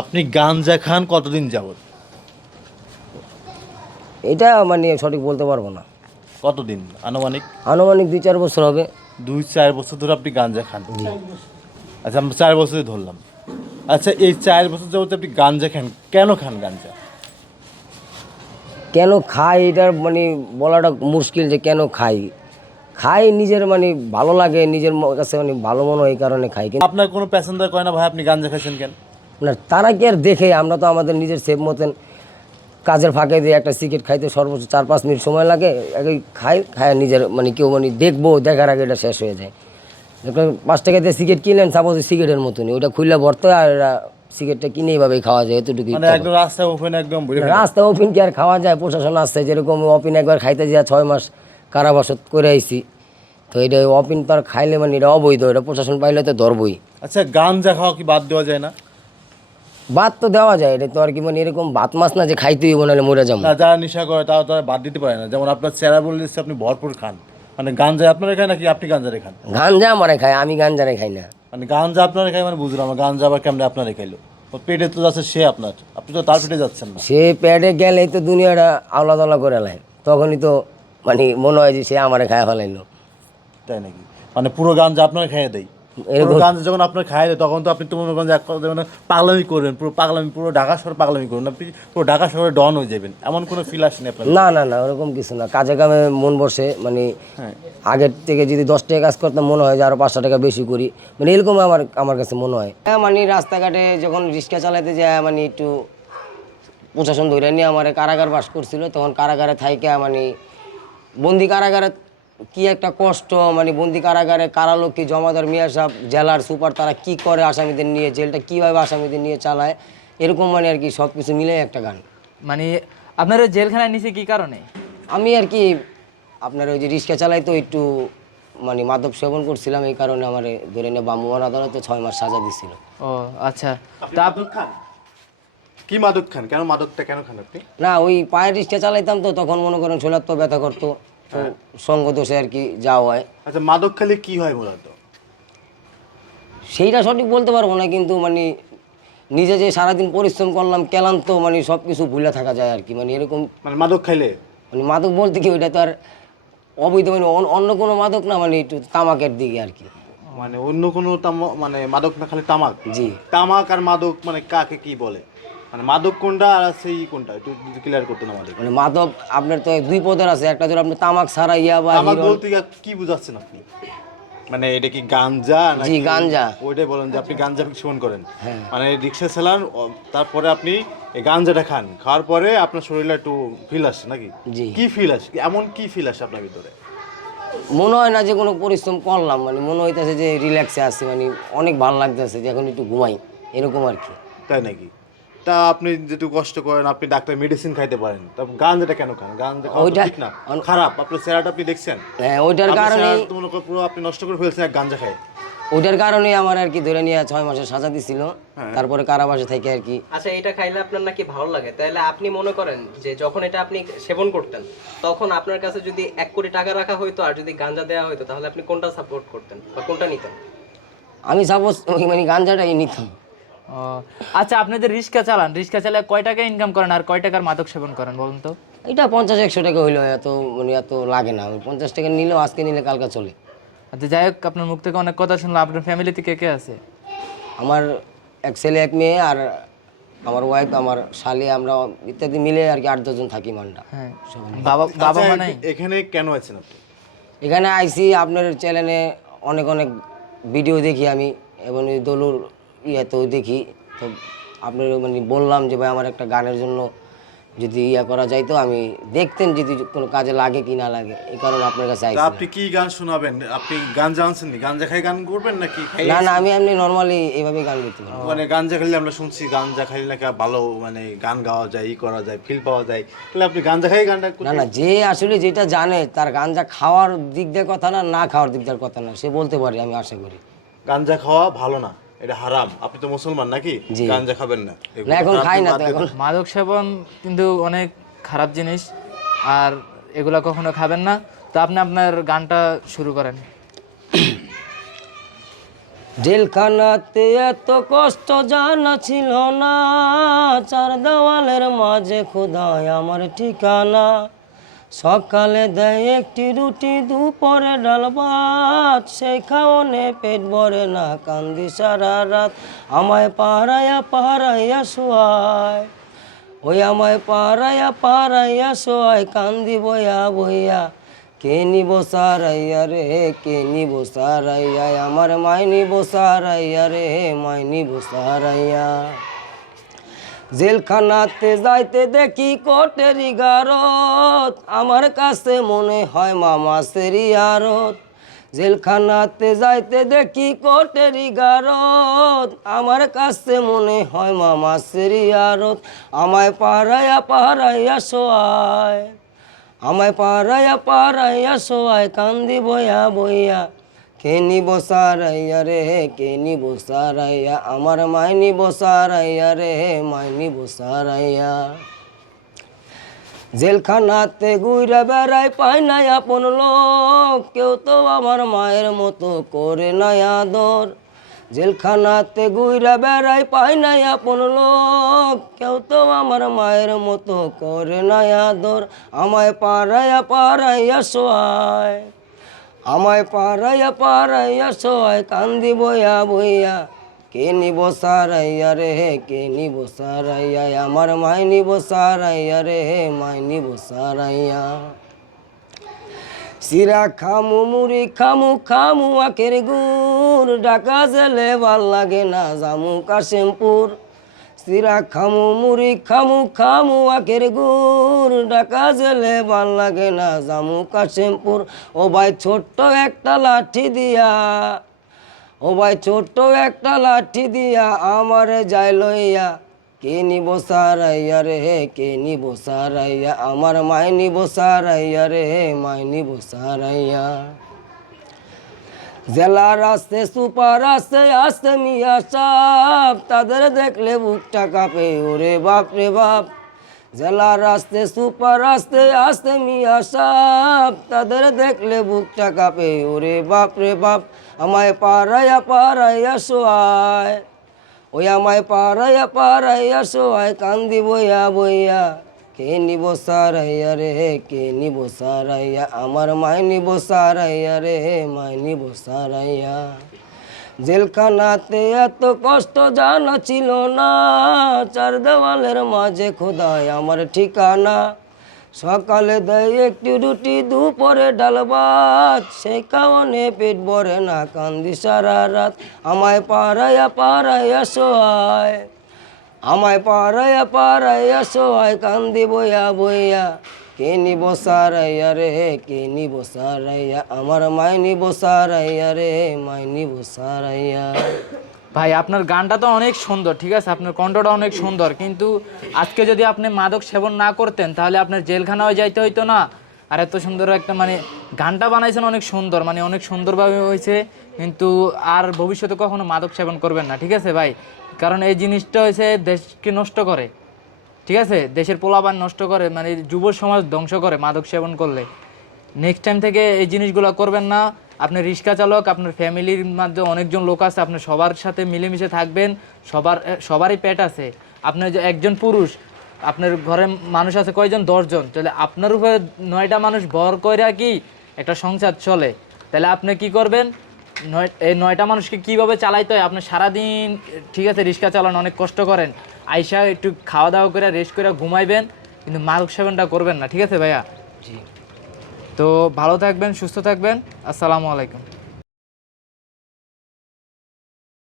আপনি গাঞ্জা খান কতদিন যাবত এটা মানে সঠিক বলতে পারব না। কতদিন? আনুমানিক? আনুমানিক দুই চার বছর হবে। দুই চার বছর ধরে আপনি গাঞ্জা খান? আচ্ছা আমরা চার বছরই ধরলাম। আচ্ছা এই চার বছর যাবত আপনি গাঞ্জা খান কেন খান গাঞ্জা? কেন খাই? এটার মানে বলাটা মুশকিল যে কেন খাই? খাই নিজের মানে ভালো লাগে নিজের কাছে মানে ভালো মনে হয় এই কারণে খাই। কিন্তু আপনার কোনো প্যাসেঞ্জার কয় না ভাই আপনি গাঞ্জা খাইছেন কেন? না তারা কি আর দেখে? আমরা তো আমাদের নিজের সেফ মতন কাজের ফাঁকে দিয়ে একটা সিগারেট খাইতে সর্বোচ্চ চার পাঁচ মিনিট সময় লাগে একই খাই খায় নিজের মানে কেউ মানে দেখব দেখার আগে এটা শেষ হয়ে যায়। পাঁচ টাকা দিয়ে সিগারেট কিনলেন সাপোজ সিগারেটের মতনই ওটা খুললে ভরতে হয় আর সিগারেটটা কিনে এইভাবেই খাওয়া যায় এতটুকু মানে একদম রাস্তায় ওপেন একদম রাস্তা ওপেন কি আর খাওয়া যায়? প্রশাসন আসছে যেরকম অপিন একবার খাইতে যা ছয় মাস কারাবাস করে আইছি। তো এটা অপিন তো আর খাইলে মানে এটা অবৈধ এটা প্রশাসন পাইলে তো ধরবই। আচ্ছা গাঞ্জা খাওয়া কি বাদ দেওয়া যায় না? ভাত তো দেওয়া যায় এটা তো আর কি মানে এরকম ভাত মাছ না যে খাইতেই হইব নাহলে মরে যাব। না যারা নেশা করে তারা তারা বাদ দিতে পারে না। যেমন আপনার চেরা বলে দিচ্ছে আপনি ভরপুর খান। মানে গাঞ্জা আপনারা খায় নাকি আপনি গাঞ্জারে খান? গাঞ্জা আমারে খাই আমি গাঞ্জারে খাই না। মানে গাঞ্জা আপনারা খাই মানে বুঝলাম গাঞ্জা আবার কেমনে আপনারা খাইলো? পেটে তো যাচ্ছে সে আপনার আপনি তো তার পেটে যাচ্ছেন না। সে প্যাডে গেলেই তো দুনিয়াটা আওলা করে লাই তখনই তো মানে মনে হয় যে সে আমারে খায় ফেলাইলো। তাই নাকি? মানে পুরো গাঞ্জা আপনারা খাইয়ে দেয়। যখন আপনার খাইয়ে তখন তো আপনি তো মনে করেন মানে পাগলামি করবেন পুরো পাগলামি পুরো ঢাকা শহর পাগলামি করবেন আপনি পুরো ঢাকা শহরে ডন হয়ে যাবেন এমন কোনো ফিল আসেনি আপনার? না না না ওরকম কিছু না। কাজে কামে মন বসে মানে হ্যাঁ। আগের থেকে যদি দশ টাকা কাজ করতাম মনে হয় যে আরও পাঁচশো টাকা বেশি করি। মানে এরকম আমার আমার কাছে মনে হয়। হ্যাঁ মানে রাস্তাঘাটে যখন রিক্সা চালাতে যায় মানে একটু প্রশাসন ধরে নিয়ে আমার কারাগার বাস করছিল তখন কারাগারে থাইকা মানে বন্দি কারাগারে কি একটা কষ্ট মানে বন্দি কারাগারে কারালক্ষী জমাদার মিয়া সাহেব জেলার সুপার তারা কি করে আসামিদের নিয়ে জেলটা কীভাবে আসামিদের নিয়ে চালায় এরকম মানে আর কি সব কিছু মিলে একটা গান। মানে আপনারা জেলখানায় নিছে কি কারণে? আমি আর কি আপনার ওই যে রিক্সা চালাই তো একটু মানে মাদক সেবন করছিলাম এই কারণে আমার ধরে নিয়ে বামুয়ান আদালতে ছয় মাস সাজা দিছিল। ও আচ্ছা। তা মাদক খান? কি মাদক খান? কেন মাদকটা কেন খান আপনি? না ওই পায়ের রিক্সা চালাইতাম তো তখন মনে করেন শোলার তো ব্যথা করতো। তো সঙ্গ দোষে আর কি যাওয়া হয়। আচ্ছা মাদক খেলে কি হয় মূলত সেইটা সঠিক বলতে পারব না কিন্তু মানে নিজে যে সারাদিন পরিশ্রম করলাম ক্লান্ত মানে সব কিছু ভুলে থাকা যায় আর কি মানে এরকম মানে মাদক খাইলে? মানে মাদক বলতে কি ওইটা তো আর অবৈধ মানে অন্য কোনো মাদক না মানে একটু তামাকের দিকে আর কি। মানে অন্য কোনো মানে মাদক না খালি তামাক? জি। তামাক আর মাদক মানে কাকে কি বলে? মানে মাদক কোনটা আর সেই কোনটা? একটু ক্লিয়ার করতে আমাদের মানে মাদক আপনার তো দুই পদের আছে একটা ধরো আপনি তামাক ছাড়া ইয়া বা তামাক বলতে কি বুঝাচ্ছেন আপনি? মানে এটা কি গাঞ্জা নাকি জি, গাঞ্জা। ওইটাই বলেন যে আপনি গাঞ্জা সেবন করেন হ্যাঁ। মানে রিক্সা চালান তারপরে আপনি এই গাঞ্জাটা খান। খাওয়ার পরে আপনার শরীরে একটু ফিল আসছে নাকি? জি। কি ফিল আসে? এমন কি ফিল আসে আপনার ভিতরে? মনে হয় না যে কোনো পরিশ্রম করলাম মানে মনে হইতেছে যে রিল্যাক্সে আছে মানে অনেক ভালো লাগতেছে যে এখন একটু ঘুমাই এরকম আর কি। তাই নাকি? তা আপনি যেটু কষ্ট করেন আপনি ডাক্তার মেডিসিন খাইতে পারেন। তা গাঞ্জাটা কেন খান? গাঞ্জা খাওয়া তো ওইটা- ঠিক না। খারাপ। আপনার চেহারাটা আপনি দেখছেন। হ্যাঁ ওইটার আপনার কারণে চেহারা তো মনে করেন পুরো আপনি নষ্ট করে ফেলছেন এক গাঞ্জা খায়। ওইটার কারণে আমার আর কি ধরে নিয়ে ছয় মাসের সাজা দিছিল। হ্যাঁ। তারপরে কারাবাসে থেকে আর কি। আচ্ছা এটা খাইলে আপনার নাকি ভালো লাগে? তাহলে আপনি মনে করেন যে যখন এটা আপনি সেবন করতেন তখন আপনার কাছে যদি এক কোটি টাকা রাখা হইতো আর যদি গাঞ্জা দেওয়া হইতো তাহলে আপনি কোনটা সাপোর্ট করতেন বা কোনটা নিতেন? আমি সাপোজ মানে গাঞ্জাটাই নিতাম। ও আচ্ছা আপনাদের রিক্সা চালান। রিক্সা চালায় কয় টাকা ইনকাম করেন আর কয় টাকার মাদক সেবন করেন বলুন তো? এটা পঞ্চাশ একশো টাকা হইল এত মানে এত লাগে না। ওই পঞ্চাশ টাকা নিলেও আজকে নিলে কালকে চলে। আচ্ছা যাই হোক আপনার মুখ থেকে অনেক কথা শুনলাম। আপনার ফ্যামিলিতে কে কে আছে? আমার এক ছেলে এক মেয়ে আর আমার ওয়াইফ আমার শালি আমরা ইত্যাদি মিলে আর কি আট দশজন থাকি মান্ডা। হ্যাঁ। বাবা বাবা আচ্ছা, মা নাই? এখানে কেন আছেন আপনি? এখানে আইসি আপনার চ্যানেলে অনেক অনেক ভিডিও দেখি আমি এবং এই দলুর ইয়েতেও দেখি তো আপনার মানে বললাম যে ভাই আমার একটা গানের জন্য যদি ইয়া করা যায় তো আমি দেখতেন যদি কোনো কাজে লাগে কি না লাগে। এই কারণে আপনার কাছে তা আইসি আপনি কি গান শোনাবেন? আপনি গাঞ্জা আনছেন নি গাঞ্জা খাই গান করবেন নাকি না না আমি এমনি নর্মালি এইভাবেই গান করতে পারি। মানে গাঞ্জা খাইলে আমরা শুনছি গাঞ্জা খাইলে নাকি ভালো মানে গান গাওয়া যায় ই করা যায় ফিল পাওয়া যায়। তাহলে আপনি গাঞ্জা খাই গানটা না না যে আসলে যেটা জানে তার গাঞ্জা খাওয়ার দিক দিয়ে কথা না না খাওয়ার দিক দিয়ে কথা না সে বলতে পারে আমি আশা করি। গাঞ্জা খাওয়া ভালো না। এটা হারাম। আপনি তো মুসলমান নাকি। গাঞ্জা খাবেন না। না এখন খাই না মাদক সেবন কিন্তু অনেক খারাপ জিনিস আর এগুলা কখনো খাবেন না। তো আপনি আপনার গানটা শুরু করেন। জেলখানাতে এত কষ্ট জানা ছিল না চার দেওয়ালের মাঝে খোদায় আমার ঠিকানা। সকালে দেয় একটি রুটি, দুপুরে ডাল ভাত। সেই খাওয়ানে পেট ভরে না কান্দি সারা রাত। আমায় পাহারাইয়া পাহারাইয়া শোয়ায়। ওই আমায় পারাইয়া পারাইয়া সোয়াই কান্দি বইয়া বইয়া কে নিব সারাইয়া রে, কে নিব সারাইয়া? আমার মাই নিব সারাইয়া রে, মাই নিব সারাইয়া। জেলখানাতে যাইতে দেখি কোটেরি গারত আমার কাছে মনে হয় মামা সেরিয়ারত জেলখানাতে যাইতে দেখি কোটেরি গারত আমার কাছে মনে হয় মামা সেরিয়ারত আমায় পারাইয়া পারাইয়া সোয়ায় আমায় পারাইয়া পারাইয়া সোয়ায় কান্দি বইয়া বইয়া কেনি বসারাইয়া রে? কেনি বসারাইয়া আমার মাইনি বসারাইয়া রে মাইনি বসারাইয়া জেলখানাতে গুইরা বেড়াই পাই নাই আপন লোক, কেউ তো আমার মায়ের মতো করে নাই আদর। জেলখানাতে গুইরা বেড়াই পাই নাই আপন লোক, কেউ তো আমার মায়ের মতো করে নাই আদর। আমায় পারাইয়া পারাইয়া সোয়ায় আমায় পারাইয়া পারাইয়া সোয়ায় কান্দি বইয়া বইয়া। কে নিব সারাইয়া রে, কে নিব সারাইয়া? আমার মাই নিব সারাইয়া রে, মাই নিব সারাইয়া। সিরা খামু, মুড়ি খামু খামু আখের গুড়। ডাকা জেলে ভালো লাগে না, জামু কাশিমপুর। সিরা খামু, মুড়ি খামু খামু, আখের গুড়। ডাকা জেলে ভালো লাগে না জামু, কাশিমপুর। ও ভাই ছোট্ট একটা লাঠি দিয়া, ও ভাই ছোট্ট একটা লাঠি দিয়া আমারে যাই লইয়া। কে নিব সারাইয়া রে, কে নিব সারাইয়া? আমার মাই নিব সারাইয়া রে, মাই নিব সারাইয়া। জেলার আসতে, সুপার আসতে আসতে মিয়া সাপ, তাদের দেখলে বুকটা কাঁপে। ওরে বাপ রে বাপ, জেলার আসতে, সুপার আসতে আসতে মিয়া সাপ, তাদের দেখলে বুকটা কাঁপে। ওরে বাপ রে বাপ, আমায় পারাইয়া পারাইয়া সোয়ায় ওই আমায় পারাইয়া পারাইয়া সোয়ায় কান্দি বইয়া বইয়া। কে নিব সারাইয়া রে কে নিব সারাইয়া আমার মাই নিব সারাইয়া রে মাই নিব সারাইয়া জেলখানাতে এত কষ্ট জানা ছিল না, চার দেওয়ালের মাঝে খোদায় আমার ঠিকানা। সকালে দেয় একটি রুটি, দুপুরে ডাল ভাত। সেই পেট ভরে না, কান্দি সারা রাত। আমায় পারাইয়া পারাইয়া সোয়ায় আমায় পারাইয়া পারাইয়া সোয়ায় কান্দি বইয়া বইয়া, কে নিব সারাইয়া রে, কে নিব সারাইয়া, আমার মাই নিব রে, মাই নিব ভাই, আপনার গানটা তো অনেক সুন্দর, ঠিক আছে? আপনার কণ্ঠটা অনেক সুন্দর, কিন্তু আজকে যদি আপনি মাদক সেবন না করতেন, তাহলে আপনার জেলখানাও যাইতে হইতো না। আর এত সুন্দর একটা মানে গানটা বানাইছেন অনেক সুন্দর মানে অনেক সুন্দরভাবে হয়েছে কিন্তু আর ভবিষ্যতে কখনো মাদক সেবন করবেন না, ঠিক আছে ভাই? কারণ এই জিনিসটা হয়েছে দেশকে নষ্ট করে। ঠিক আছে? দেশের পোলাবান নষ্ট করে মানে যুব সমাজ ধ্বংস করে মাদক সেবন করলে। নেক্সট টাইম থেকে এই জিনিসগুলো করবেন না। আপনি রিক্সা চালক, আপনার ফ্যামিলির মধ্যে অনেকজন লোক আছে, আপনি সবার সাথে মিলেমিশে থাকবেন, সবার, সবারই পেট আছে। আপনার যে একজন পুরুষ, আপনার ঘরে মানুষ আছে কয়জন? দশজন। তাহলে আপনার উপরে নয়টা মানুষ ভর কইরা কি একটা সংসার চলে? তাহলে আপনি কি করবেন? এই নয়টা মানুষকে কীভাবে চালাইতে হয়? আপনি সারাদিন ঠিক আছে রিক্সা চালান অনেক কষ্ট করেন। আইসা একটু খাওয়া দাওয়া করে রেস্ট করে ঘুমাইবেন কিন্তু মাদক সেবনটা করবেন না ঠিক আছে ভাইয়া? জি। তো ভালো থাকবেন সুস্থ থাকবেন। আসসালামু আলাইকুম।